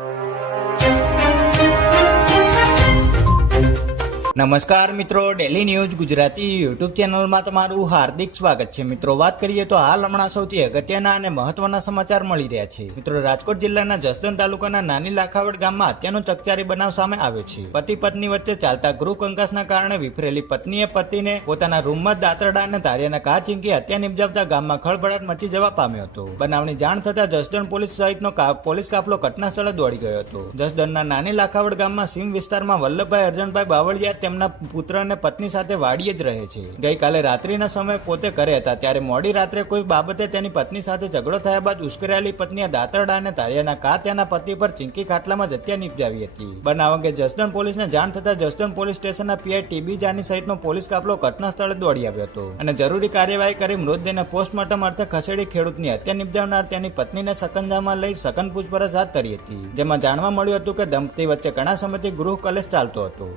you. નમસ્કાર મિત્રો daily news Gujarati YouTube ચેનલમાં તમારું હાર્દિક સ્વાગત છે. મિત્રો, વાત કરીએ તો હાલ હમણાં સૌથી અગત્યના અને મહત્વના સમાચાર મળી રહ્યા છે. મિત્રો, રાજકોટ જિલ્લાના જસદણ તાલુકાના નાની લાખાવડ ગામમાં હત્યાનો ચકચારી બનાવ સામે આવ્યો છે. પતિ પત્ની વચ્ચે ચાલતા ગૃહ કંકાસના કારણે વિફરેલી પત્નીએ પતિને પોતાના રૂમમાં દાંતરડા અને ધારિયાના ઘા ચીંકી હત્યા નિપજાવતા ગામમાં ખળભળાટ મચી જવા પામ્યો હતો. બનાવની જાણ થતા જસદણ પોલીસ સહિતનો પોલીસ કાફલો ઘટના સ્થળે દોડી ગયો હતો. જસદણના નાની લાખાવડ ગામમાં સીમ વિસ્તારમાં વલ્લભભાઈ, અર્જનભાઈ બાવળિયા તેમના પુત્ર અને પત્ની સાથે વાડીએ જ રહે છે. ગઈકાલે રાત્રિના સમયે પોતે ઘરે હતા, ત્યારે મોડી રાત્રે કોઈ બાબતે તેની પત્ની સાથે ઝઘડો થયા બાદ ઉશ્કેરાયેલી પત્નીએ દાતરડા અને તારિયાના કા તેના પતિ પર ચીંકી ખાટલામાં જ હત્યા નિપજાવી હતી. બનાવ અંગે જસદણ પોલીસને જાણ થતા જસદણ પોલીસ સ્ટેશનના પીઆઈ ટીબી જાની સહિતનો પોલીસ કાફલો ઘટના સ્થળે દોડી આવ્યો હતો. અને જરૂરી કાર્યવાહી કરી મૃતદેહને પોસ્ટમોર્ટમ અર્થે ખસેડી ખેડૂતની હત્યા નિપજાવનાર તેની પત્નીને સકંજામાં લઈ સઘન પૂછપરછ હાથ ધરી હતી, જેમાં જાણવા મળ્યું હતું કે દંપતી વચ્ચે ઘણા સમયથી ગૃહ કલેશ ચાલતો હતો.